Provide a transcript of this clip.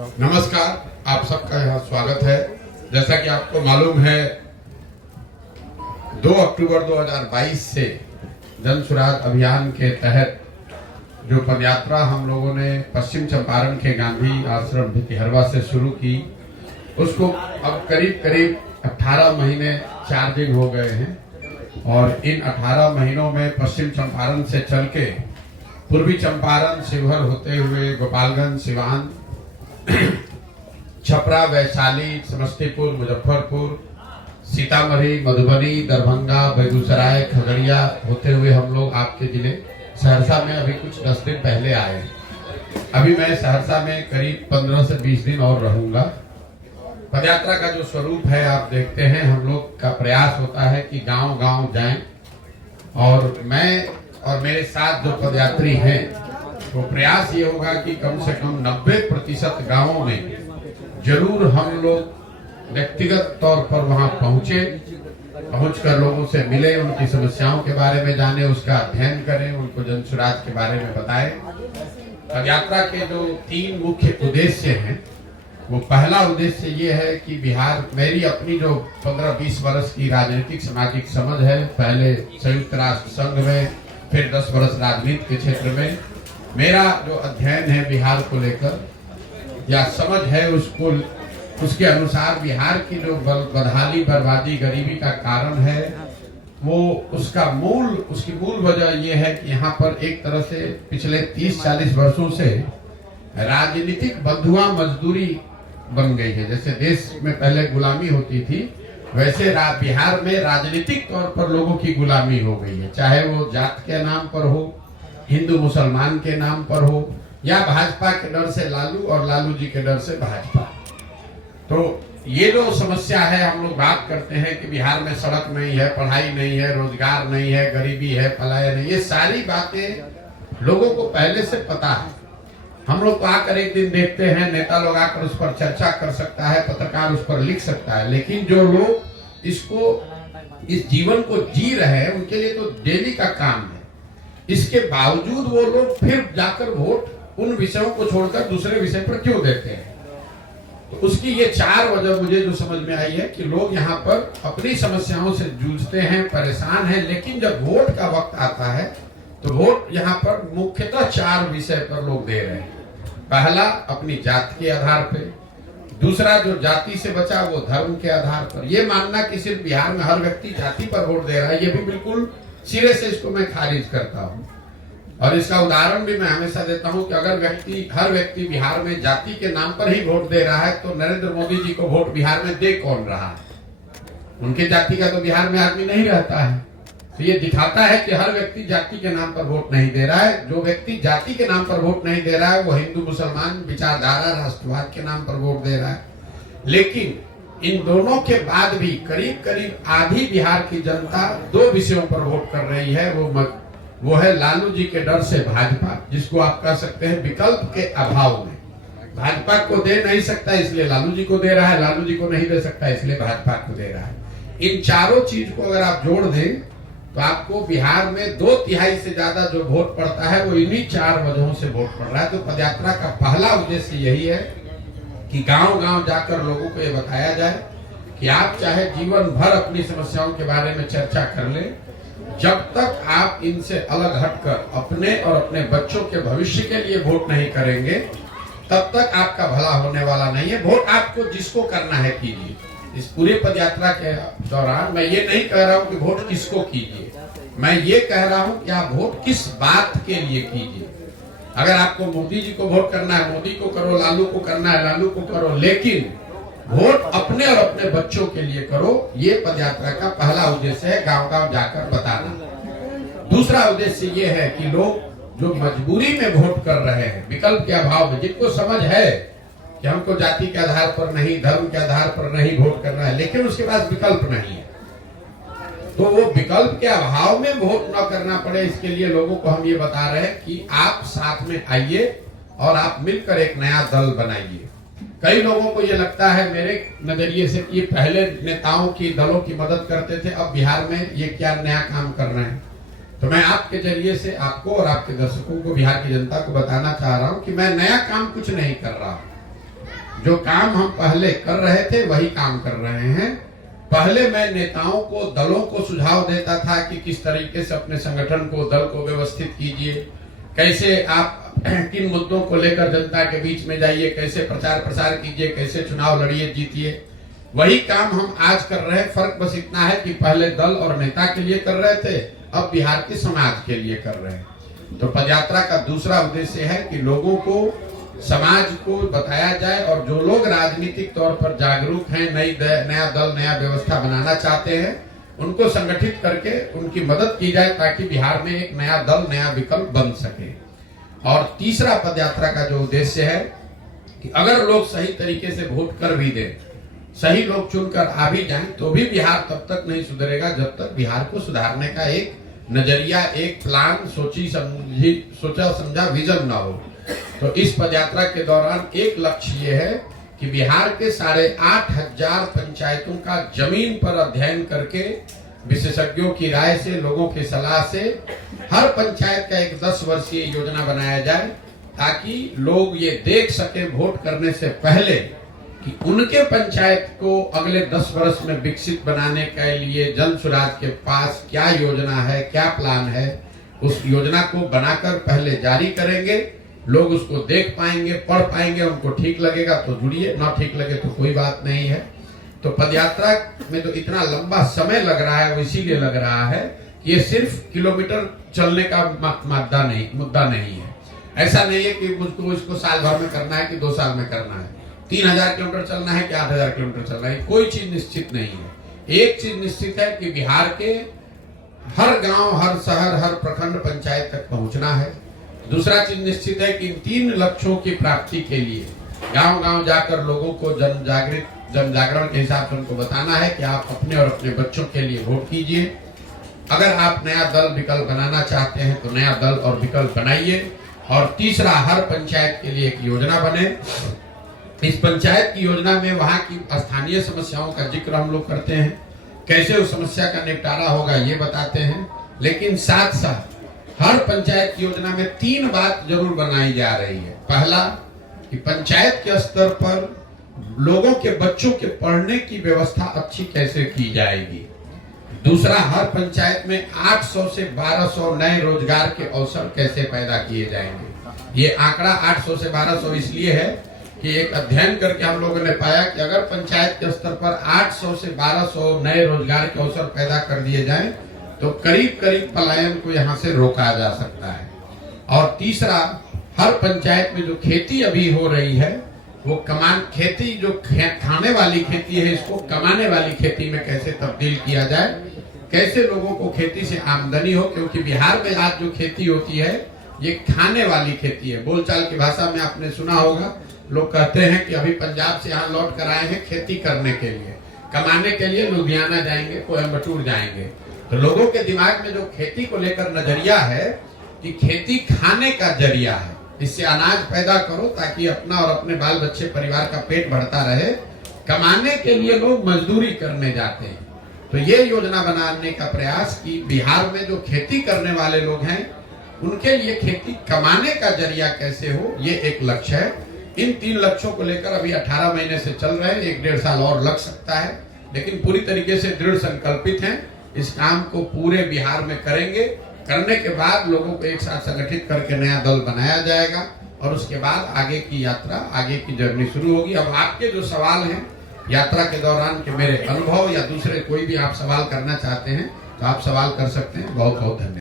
नमस्कार, आप सबका यहाँ स्वागत है। जैसा कि आपको मालूम है, 2 अक्टूबर 2022 से जन सुराज अभियान के तहत जो पदयात्रा हम लोगों ने पश्चिम चंपारण के गांधी आश्रम भितिहरवा से शुरू की, उसको अब करीब 18 महीने 4 दिन हो गए हैं। और इन 18 महीनों में पश्चिम चंपारण से चल के पूर्वी चंपारण, शिवहर होते हुए गोपालगंज, सिवान, छपरा, वैशाली, समस्तीपुर, मुजफ्फरपुर, सीतामढ़ी, मधुबनी, दरभंगा, बेगूसराय, खगड़िया होते हुए हम लोग आपके जिले सहरसा में अभी कुछ 10 दिन पहले आए। अभी मैं सहरसा में करीब 15 से 20 दिन और रहूंगा। पदयात्रा का जो स्वरूप है आप देखते हैं, हम लोग का प्रयास होता है कि गांव-गांव जाएं और मैं और मेरे साथ जो पदयात्री हैं, तो प्रयास ये होगा कि कम से कम 90% गांवों में जरूर हम लोग व्यक्तिगत तौर पर वहां पहुंचकर लोगों से मिले, उनकी समस्याओं के बारे में जाने, उसका अध्ययन करें, उनको जन सुराज के बारे में बताएं। पदयात्रा के जो 3 मुख्य उद्देश्य हैं, वो पहला उद्देश्य ये है कि बिहार, मेरी अपनी जो 15-20 वर्ष की राजनीतिक सामाजिक समझ है, पहले संयुक्त राष्ट्र संघ में, फिर 10 वर्ष राजनीति के क्षेत्र में, मेरा जो अध्ययन है बिहार को लेकर या समझ है, उसके अनुसार बिहार की जो बदहाली, बर्बादी, गरीबी का कारण है, वो उसकी मूल वजह ये है कि यहाँ पर एक तरह से पिछले 30-40 वर्षों से राजनीतिक बंधुआ मजदूरी बन गई है। जैसे देश में पहले गुलामी होती थी, वैसे बिहार में राजनीतिक तौर पर लोगों की गुलामी हो गई है, चाहे वो जात के नाम पर हो, हिंदू मुसलमान के नाम पर हो, या भाजपा के डर से लालू और लालू जी के डर से भाजपा। तो ये जो समस्या है, हम लोग बात करते हैं कि बिहार में सड़क नहीं है, पढ़ाई नहीं है, रोजगार नहीं है, गरीबी है, पलायन है, ये सारी बातें लोगों को पहले से पता है। हम लोग तो आकर एक दिन देखते हैं, नेता लोग आकर उस पर चर्चा कर सकता है, पत्रकार उस पर लिख सकता है, लेकिन जो लोग इस जीवन को जी रहे हैं, उनके लिए तो डेली का काम है। इसके बावजूद वो लोग फिर जाकर वोट उन विषयों को छोड़कर दूसरे विषय पर क्यों देते हैं? तो उसकी ये 4 वजह मुझे जो समझ में आई है कि लोग यहाँ पर अपनी समस्याओं से जूझते हैं, परेशान हैं, लेकिन जब वोट का वक्त आता है तो वोट यहाँ पर मुख्यतः 4 विषय पर लोग दे रहे हैं। पहला, अपनी जाति के आधार पे। दूसरा, जो जाति से बचा वो धर्म के आधार पर। ये मानना कि सिर्फ बिहार में हर व्यक्ति जाति पर वोट दे रहा है, ये भी बिल्कुल सिरे से इसको मैं खारिज करता हूँ। और इसका उदाहरण भी मैं हमेशा देता हूँ कि अगर हर व्यक्ति बिहार में जाति के नाम पर ही वोट दे रहा है, तो नरेंद्र मोदी जी को वोट बिहार में दे कौन रहा है? उनके जाति का तो बिहार में आदमी नहीं रहता है। तो ये दिखाता है कि हर व्यक्ति जाति के नाम पर वोट नहीं दे रहा है। जो व्यक्ति जाति के नाम पर वोट नहीं दे रहा है, वो हिंदू मुसलमान विचारधारा, राष्ट्रवाद के नाम पर वोट दे रहा है। लेकिन इन दोनों के बाद भी करीब आधी बिहार की जनता 2 विषयों पर वोट कर रही है। वो है लालू जी के डर से भाजपा, जिसको आप कह सकते हैं विकल्प के अभाव में। भाजपा को दे नहीं सकता इसलिए लालू जी को दे रहा है, लालू जी को नहीं दे सकता इसलिए भाजपा को दे रहा है। इन चारों चीज को अगर आप जोड़ दें तो आपको बिहार में 2/3 से ज्यादा जो वोट पड़ता है, वो इन्हीं 4 वजहों से वोट पड़ रहा है। तो पदयात्रा का पहला उद्देश्य यही है कि गांव-गांव जाकर लोगों को ये बताया जाए कि आप चाहे जीवन भर अपनी समस्याओं के बारे में चर्चा कर ले, जब तक आप इनसे अलग हटकर अपने और अपने बच्चों के भविष्य के लिए वोट नहीं करेंगे, तब तक आपका भला होने वाला नहीं है। वोट आपको जिसको करना है कीजिए। इस पूरे पदयात्रा के दौरान मैं ये नहीं कह रहा हूँ कि वोट किसको कीजिए, मैं ये कह रहा हूँ कि आप वोट किस बात के लिए कीजिए। अगर आपको मोदी जी को वोट करना है, मोदी को करो, लालू को करना है, लालू को करो, लेकिन वोट अपने और अपने बच्चों के लिए करो। ये पदयात्रा का पहला उद्देश्य है, गांव-गांव जाकर बताना। दूसरा उद्देश्य ये है कि लोग जो मजबूरी में वोट कर रहे हैं, विकल्प के अभाव में, जिनको समझ है कि हमको जाति के आधार पर नहीं, धर्म के आधार पर नहीं वोट करना है, लेकिन उसके पास विकल्प नहीं है, तो वो विकल्प के अभाव में वोट न करना पड़े, इसके लिए लोगों को हम ये बता रहे हैं कि आप साथ में आइए और आप मिलकर एक नया दल बनाइए। कई लोगों को ये लगता है मेरे नजरिए से कि पहले नेताओं की, दलों की मदद करते थे, अब बिहार में ये क्या नया काम कर रहे हैं। तो मैं आपके जरिए से आपको और आपके दर्शकों को, बिहार की जनता को बताना चाह रहा हूं कि मैं नया काम कुछ नहीं कर रहा हूं। जो काम हम पहले कर रहे थे वही काम कर रहे हैं। पहले मैं नेताओं को, दलों को सुझाव देता था कि किस तरीके से अपने संगठन को, दल को व्यवस्थित कीजिए, कैसे आप किन मुद्दों को लेकर जनता के बीच में जाइए, कैसे प्रचार प्रसार कीजिए, कैसे चुनाव लड़िए, जीतिए। वही काम हम आज कर रहे हैं। फर्क बस इतना है कि पहले दल और नेता के लिए कर रहे थे, अब बिहार के समाज के लिए कर रहे हैं। तो पदयात्रा का दूसरा उद्देश्य है कि लोगों को, समाज को बताया जाए, और जो लोग राजनीतिक तौर पर जागरूक हैं, नया दल, नया व्यवस्था बनाना चाहते हैं, उनको संगठित करके उनकी मदद की जाए ताकि बिहार में एक नया दल, नया विकल्प बन सके। और तीसरा पदयात्रा का जो उद्देश्य है कि अगर लोग सही तरीके से वोट कर भी दें, सही लोग चुनकर आ भी जाएं, तो भी बिहार तब तक नहीं सुधरेगा जब तक बिहार को सुधारने का एक नजरिया, एक प्लान, सोचा समझा विजन ना हो। तो इस पदयात्रा के दौरान एक लक्ष्य ये है कि बिहार के 8,500 पंचायतों का जमीन पर अध्ययन करके, विशेषज्ञों की राय से, लोगों की सलाह से हर पंचायत का एक 10 वर्षीय योजना बनाया जाए, ताकि लोग ये देख सके वोट करने से पहले कि उनके पंचायत को अगले 10 वर्ष में विकसित बनाने के लिए जन सुराज के पास क्या योजना है, क्या प्लान है। उस योजना को बनाकर पहले जारी करेंगे, लोग उसको देख पाएंगे, पढ़ पाएंगे, उनको ठीक लगेगा तो जुड़िए, ना ठीक लगे तो कोई बात नहीं है। तो पदयात्रा में तो इतना लंबा समय लग रहा है, वो इसीलिए लग रहा है कि ये सिर्फ किलोमीटर चलने का मुद्दा नहीं है। ऐसा नहीं है कि मुझको इसको साल भर में करना है कि 2 साल में करना है, 3000 किलोमीटर चलना है कि 8000 किलोमीटर चलना है, कोई चीज निश्चित नहीं है। एक चीज निश्चित है कि बिहार के हर गांव, हर शहर, हर प्रखंड पंचायत तक पहुंचना है। दूसरा चीज निश्चित है कि इन 3 लक्ष्यों की प्राप्ति के लिए गांव गांव जाकर लोगों को जन जागरण के हिसाब से उनको बताना है कि आप अपने और अपने बच्चों के लिए वोट कीजिए। अगर आप नया दल, विकल्प बनाना चाहते हैं तो नया दल और विकल्प बनाइए। और तीसरा, हर पंचायत के लिए एक योजना बने। इस पंचायत की योजना में वहां की स्थानीय समस्याओं का जिक्र हम लोग करते हैं, कैसे उस समस्या का निपटारा होगा ये बताते हैं। लेकिन साथ साथ हर पंचायत की योजना में 3 बात जरूर बनाई जा रही है। पहला, कि पंचायत के स्तर पर लोगों के बच्चों के पढ़ने की व्यवस्था अच्छी कैसे की जाएगी। दूसरा, हर पंचायत में 800 से 1200 नए रोजगार के अवसर कैसे पैदा किए जाएंगे। ये आंकड़ा 800 से 1200 इसलिए है कि एक अध्ययन करके हम लोगों ने पाया कि अगर पंचायत के स्तर पर 800 से 1200 नए रोजगार के अवसर पैदा कर दिए जाएं, तो करीब करीब पलायन को यहाँ से रोका जा सकता है। और तीसरा, हर पंचायत में जो खेती अभी हो रही है, वो खेती जो खाने वाली खेती है, इसको कमाने वाली खेती में कैसे तब्दील किया जाए, कैसे लोगों को खेती से आमदनी हो। क्योंकि बिहार में आज जो खेती होती है ये खाने वाली खेती है। बोलचाल की भाषा में आपने सुना होगा, लोग कहते हैं कि अभी पंजाब से यहाँ लौट कर आए हैं खेती करने के लिए, कमाने के लिए लुधियाना जाएंगे, कोयम्बटूर जाएंगे। तो लोगों के दिमाग में जो खेती को लेकर नजरिया है कि खेती खाने का जरिया है, इससे अनाज पैदा करो ताकि अपना और अपने बाल बच्चे, परिवार का पेट भरता रहे। कमाने के लिए लोग मजदूरी करने जाते हैं। तो ये योजना बनाने का प्रयास कि बिहार में जो खेती करने वाले लोग हैं उनके लिए खेती कमाने का जरिया कैसे हो, ये एक लक्ष्य है। इन 3 लक्ष्यों को लेकर अभी 18 महीने से चल रहे हैं, 1-1.5 साल और लग सकता है, लेकिन पूरी तरीके से दृढ़ संकल्पित हैं। इस काम को पूरे बिहार में करेंगे। करने के बाद लोगों को एक साथ संगठित करके नया दल बनाया जाएगा और उसके बाद आगे की यात्रा, आगे की जर्नी शुरू होगी। अब आपके जो सवाल हैं यात्रा के दौरान के मेरे अनुभव, या दूसरे कोई भी आप सवाल करना चाहते हैं तो आप सवाल कर सकते हैं। बहुत बहुत धन्यवाद।